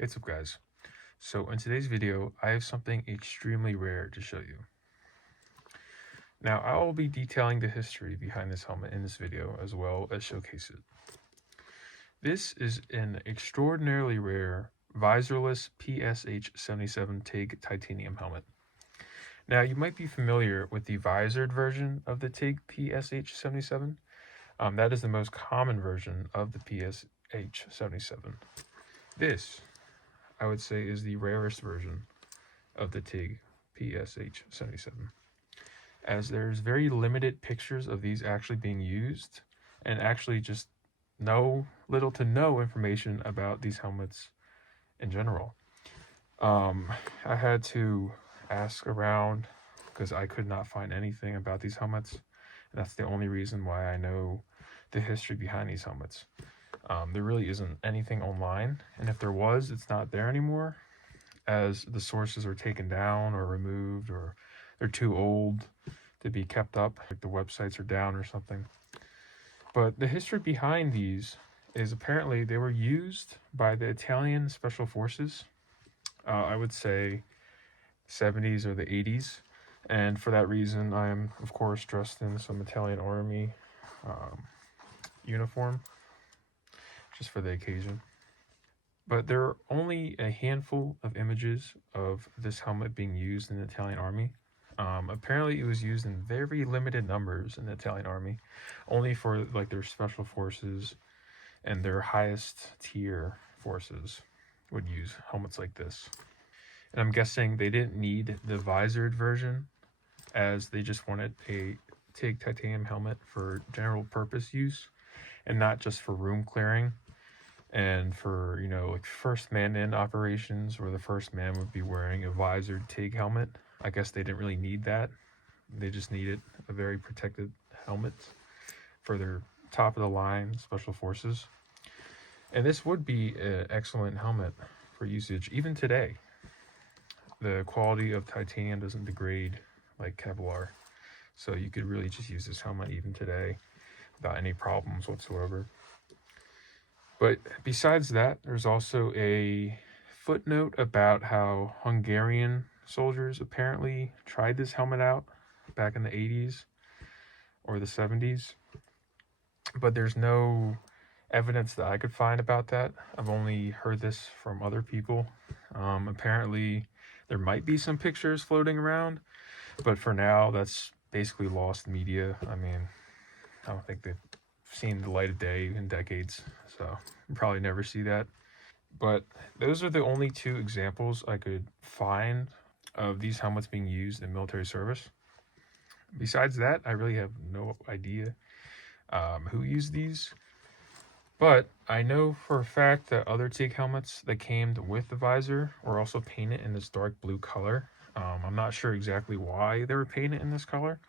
What's up, guys? So in today's video, I have something extremely rare to show you. Now, I will be detailing the history behind this helmet in this video, as well as showcase it. This is an extraordinarily rare Visorless PSH-77 TIG Titanium helmet. Now, you might be familiar with the visored version of the TIG PSH-77. That is the most common version of the PSH-77. This, I would say, is the rarest version of the TIG PSH-77, as there's very limited pictures of these actually being used, and actually just little to no information about these helmets in general. I had to ask around because I could not find anything about these helmets, and that's the only reason why I know the history behind these helmets. There really isn't anything online, and if there was, it's not there anymore, as the sources are taken down or removed, or they're too old to be kept up, like the websites are down or something. But the history behind these is apparently they were used by the Italian Special Forces, I would say 70s or the 80s, and for that reason I am of course dressed in some Italian Army uniform just for the occasion. But there are only a handful of images of this helmet being used in the Italian Army. Apparently it was used in very limited numbers in the Italian Army, only for like their special forces and their highest tier forces would use helmets like this. And I'm guessing they didn't need the visored version, as they just wanted a TIG titanium helmet for general purpose use and not just for room clearing and for, like first man in operations where the first man would be wearing a visored TIG helmet. I guess they didn't really need that. They just needed a very protected helmet for their top of the line special forces. And this would be an excellent helmet for usage even today. The quality of titanium doesn't degrade like Kevlar, so you could really just use this helmet even today without any problems whatsoever. But besides that, there's also a footnote about how Hungarian soldiers apparently tried this helmet out back in the 80s or the 70s. But there's no evidence that I could find about that. I've only heard this from other people. Apparently, there might be some pictures floating around, but for now, that's basically lost media. I mean, I don't think they've seen the light of day in decades, so you'll probably never see that. But those are the only two examples I could find of these helmets being used in military service. Besides that, I really have no idea who used these, but I know for a fact that other TIG helmets that came with the visor were also painted in this dark blue color. I'm not sure exactly why they were painted in this color,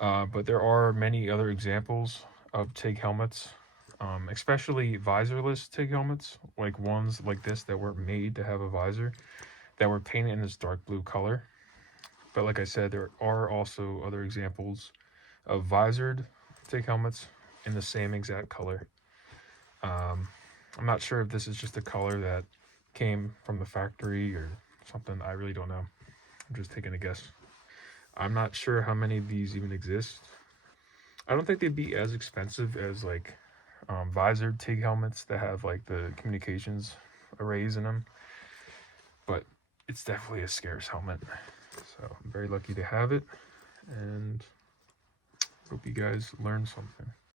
but there are many other examples of TIG helmets, especially visorless TIG helmets, like ones like this that weren't made to have a visor, that were painted in this dark blue color. But like I said, there are also other examples of visored TIG helmets in the same exact color. I'm not sure if this is just a color that came from the factory or something. I really don't know. I'm just taking a guess. I'm not sure how many of these even exist. I don't think they'd be as expensive as like visored TIG helmets that have like the communications arrays in them, but it's definitely a scarce helmet. So I'm very lucky to have it, and hope you guys learned something.